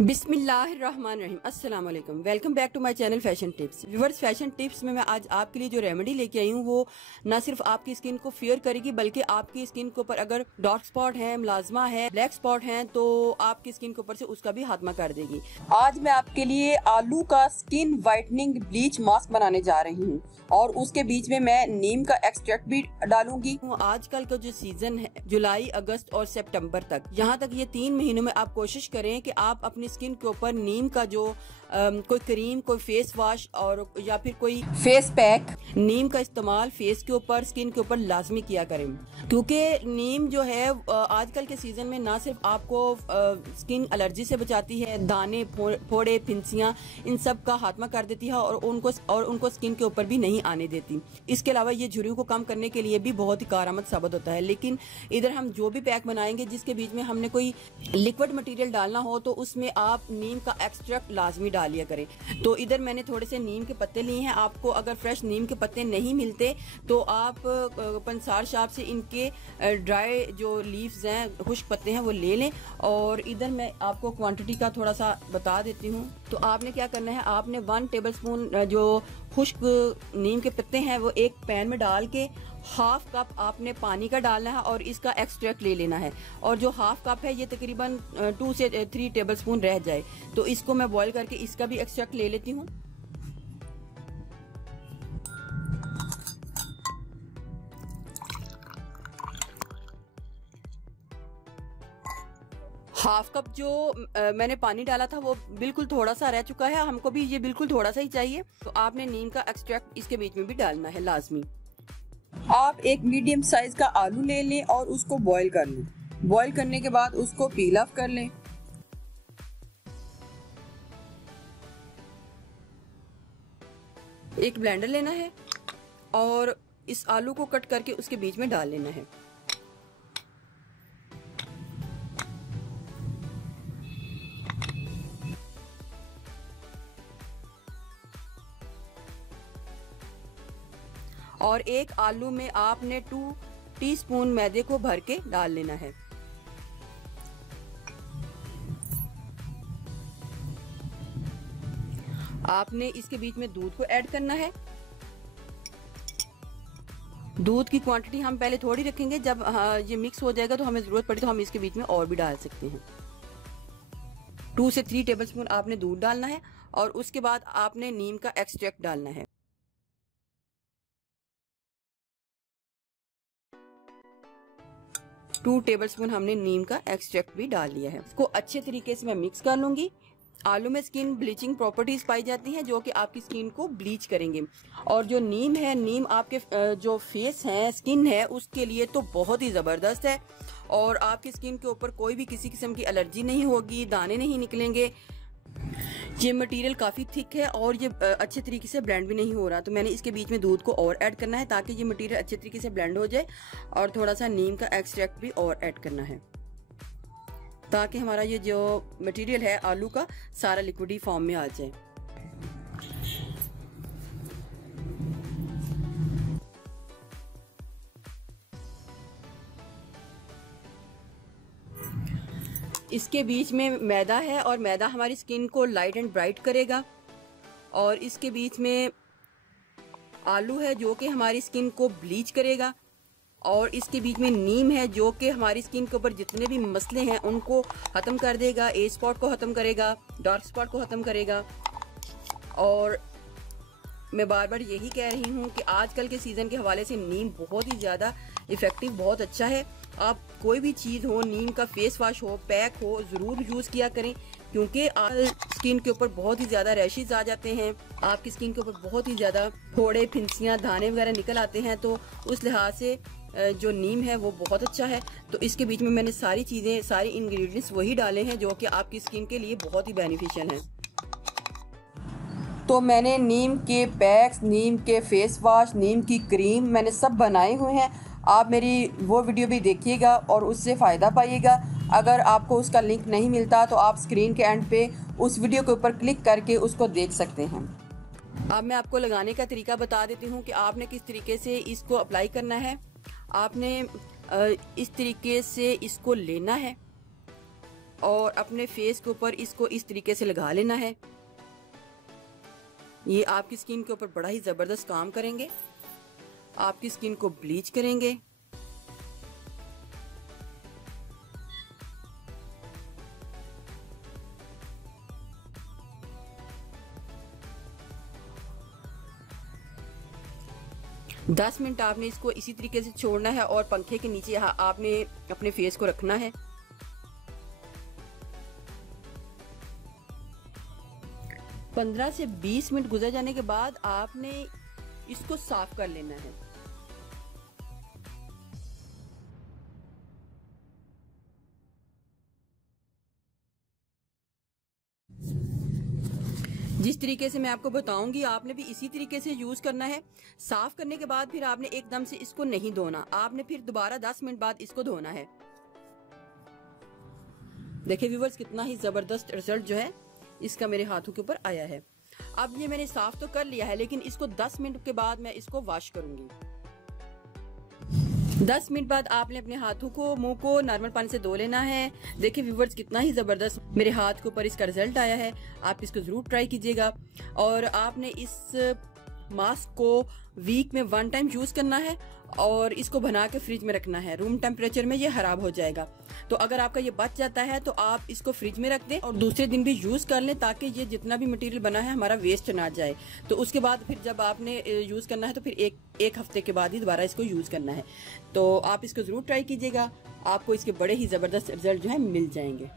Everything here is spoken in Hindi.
बिस्मिल्लाहिर्रहमानिर्रहीम। अस्सलाम वालेकुम। Welcome back to my channel fashion tips. Viewers, fashion tips में मैं आज आपके लिए जो रेमेडी लेके आई हूँ वो न सिर्फ आपकी स्किन को फेयर करेगी बल्कि आपकी स्किन के ऊपर अगर डार्क स्पॉट है, मुलाजमा है, ब्लैक स्पॉट है तो आपकी स्किन के ऊपर से उसका भी खात्मा कर देगी। आज मैं आपके लिए आलू का स्किन वाइटनिंग ब्लीच मास्क बनाने जा रही हूँ और उसके बीच में मैं नीम का एक्सट्रैक्ट भी डालूंगी। आजकल का जो सीजन है जुलाई, अगस्त और सितंबर तक, यहाँ तक ये 3 महीनों में आप कोशिश करें कि आप अपनी स्किन के ऊपर नीम का जो कोई क्रीम, कोई फेस वॉश और या फिर कोई फेस पैक, नीम का इस्तेमाल फेस के ऊपर, स्किन के ऊपर लाजमी किया करें। क्योंकि नीम जो है आजकल के सीजन में ना सिर्फ आपको स्किन एलर्जी से बचाती है, दाने, फोड़े, फिंसियां, इन सब का खात्मा कर देती है और उनको स्किन के ऊपर भी नहीं आने देती। इसके अलावा ये झुर्रियों को कम करने के लिए भी बहुत ही कारआमद साबित होता है। लेकिन इधर हम जो भी पैक बनाएंगे जिसके बीच में हमने कोई लिक्विड मटेरियल डालना हो तो उसमें आप नीम का एक्सट्रैक्ट लाजमी डाल लिया करें। तो इधर मैंने थोड़े से नीम के पत्ते लिए हैं। आपको अगर फ्रेश नीम के पत्ते नहीं मिलते तो आप पंसार शॉप से इनके ड्राई जो लीव्स हैं, खुश्क पत्ते हैं, वो ले लें। और इधर मैं आपको क्वांटिटी का थोड़ा सा बता देती हूँ। तो आपने क्या करना है, आपने 1 टेबलस्पून जो खुश्क नीम के पत्ते हैं वो एक पैन में डाल के हाफ कप आपने पानी का डालना है और इसका एक्सट्रैक्ट ले लेना है। और जो हाफ कप है ये तकरीबन 2 से 3 टेबलस्पून रह जाए तो इसको मैं बॉईल करके इसका भी एक्सट्रैक्ट ले लेती हूँ। हाफ कप जो मैंने पानी डाला था वो बिल्कुल थोड़ा सा रह चुका है, हमको भी ये बिल्कुल थोड़ा सा ही चाहिए। तो आपने नीम का एक्सट्रैक्ट इसके बीच में भी डालना है लाजमी। आप एक मीडियम साइज का आलू ले लें और उसको बॉईल कर लें। बॉईल करने के बाद उसको पील ऑफ कर लें। एक ब्लेंडर लेना है और इस आलू को कट करके उसके बीच में डाल लेना है। और एक आलू में आपने 2 टीस्पून मैदे को भर के डाल लेना है। आपने इसके बीच में दूध को ऐड करना है। दूध की क्वांटिटी हम पहले थोड़ी रखेंगे, जब ये मिक्स हो जाएगा तो हमें जरूरत पड़ी तो हम इसके बीच में और भी डाल सकते हैं। 2 से 3 टेबलस्पून आपने दूध डालना है और उसके बाद आपने नीम का एक्सट्रैक्ट डालना है। टू टेबलस्पून हमने नीम का एक्सट्रैक्ट भी डाल लिया है। इसको अच्छे तरीके से मैं मिक्स कर लूंगी। आलू में स्किन ब्लीचिंग प्रॉपर्टीज पाई जाती हैं जो कि आपकी स्किन को ब्लीच करेंगे। और जो नीम है, नीम आपके जो फेस है, स्किन है, उसके लिए तो बहुत ही ज़बरदस्त है और आपकी स्किन के ऊपर कोई भी किसी किस्म की एलर्जी नहीं होगी, दाने नहीं निकलेंगे। ये मटेरियल काफ़ी थिक है और ये अच्छे तरीके से ब्लेंड भी नहीं हो रहा। तो मैंने इसके बीच में दूध को और ऐड करना है ताकि ये मटेरियल अच्छे तरीके से ब्लेंड हो जाए। और थोड़ा सा नीम का एक्सट्रैक्ट भी और ऐड करना है ताकि हमारा ये जो मटेरियल है आलू का सारा लिक्विडी फॉर्म में आ जाए। इसके बीच में मैदा है और मैदा हमारी स्किन को लाइट एंड ब्राइट करेगा। और इसके बीच में आलू है जो कि हमारी स्किन को ब्लीच करेगा। और इसके बीच में नीम है जो कि हमारी स्किन के ऊपर जितने भी मसले हैं उनको ख़त्म कर देगा, एज स्पॉट को ख़त्म करेगा, डार्क स्पॉट को ख़त्म करेगा। और मैं बार बार यही कह रही हूँ कि आजकल के सीज़न के हवाले से नीम बहुत ही ज़्यादा इफ़ेक्टिव, बहुत अच्छा है। आप कोई भी चीज़ हो, नीम का फेस वॉश हो, पैक हो, ज़रूर यूज़ किया करें क्योंकि स्किन के ऊपर बहुत ही ज़्यादा रैशेज आ जाते हैं। आपकी स्किन के ऊपर बहुत ही ज़्यादा फोड़े, फिंसियाँ, दाने वगैरह निकल आते हैं। तो उस लिहाज से जो नीम है वो बहुत अच्छा है। तो इसके बीच में मैंने सारी चीज़ें, सारे इंग्रेडिएंट्स वही डाले हैं जो कि आपकी स्किन के लिए बहुत ही बेनिफिशियल हैं। तो मैंने नीम के पैक्स, नीम के फेस वॉश, नीम की क्रीम मैंने सब बनाए हुए हैं। आप मेरी वो वीडियो भी देखिएगा और उससे फ़ायदा पाइएगा। अगर आपको उसका लिंक नहीं मिलता तो आप स्क्रीन के एंड पे उस वीडियो के ऊपर क्लिक करके उसको देख सकते हैं। अब मैं आपको लगाने का तरीका बता देती हूँ कि आपने किस तरीके से इसको अप्लाई करना है। आपने इस तरीके से इसको लेना है और अपने फेस के ऊपर इसको इस तरीके से लगा लेना है। ये आपकी स्किन के ऊपर बड़ा ही ज़बरदस्त काम करेंगे, आपकी स्किन को ब्लीच करेंगे। दस मिनट आपने इसको इसी तरीके से छोड़ना है और पंखे के नीचे आपने अपने फेस को रखना है। पंद्रह से 20 मिनट गुजर जाने के बाद आपने इसको साफ कर लेना है। जिस तरीके से मैं आपको बताऊंगी आपने भी इसी तरीके से यूज करना है। साफ करने के बाद फिर आपने एकदम से इसको नहीं धोना, आपने फिर दोबारा 10 मिनट बाद इसको धोना है। देखिए व्यूअर्स, कितना ही जबरदस्त रिजल्ट जो है इसका मेरे हाथों के ऊपर आया है। अब ये मैंने साफ तो कर लिया है, लेकिन इसको 10 मिनट के बाद मैं इसको वॉश करूंगी। 10 मिनट बाद आपने अपने हाथों को, मुंह को नॉर्मल पानी से धो लेना है। देखिए व्यूअर्स, कितना ही जबरदस्त मेरे हाथ के ऊपर इसका रिजल्ट आया है। आप इसको जरूर ट्राई कीजिएगा और आपने इस मास्क को वीक में 1 टाइम यूज करना है और इसको बना के फ्रिज में रखना है। रूम टेम्परेचर में ये खराब हो जाएगा, तो अगर आपका ये बच जाता है तो आप इसको फ्रिज में रख दें और दूसरे दिन भी यूज कर लें, ताकि ये जितना भी मटेरियल बना है हमारा वेस्ट ना जाए। तो उसके बाद फिर जब आपने यूज करना है तो फिर एक हफ्ते के बाद ही दोबारा इसको यूज करना है। तो आप इसको जरूर ट्राई कीजिएगा, आपको इसके बड़े ही जबरदस्त रिजल्ट जो है मिल जाएंगे।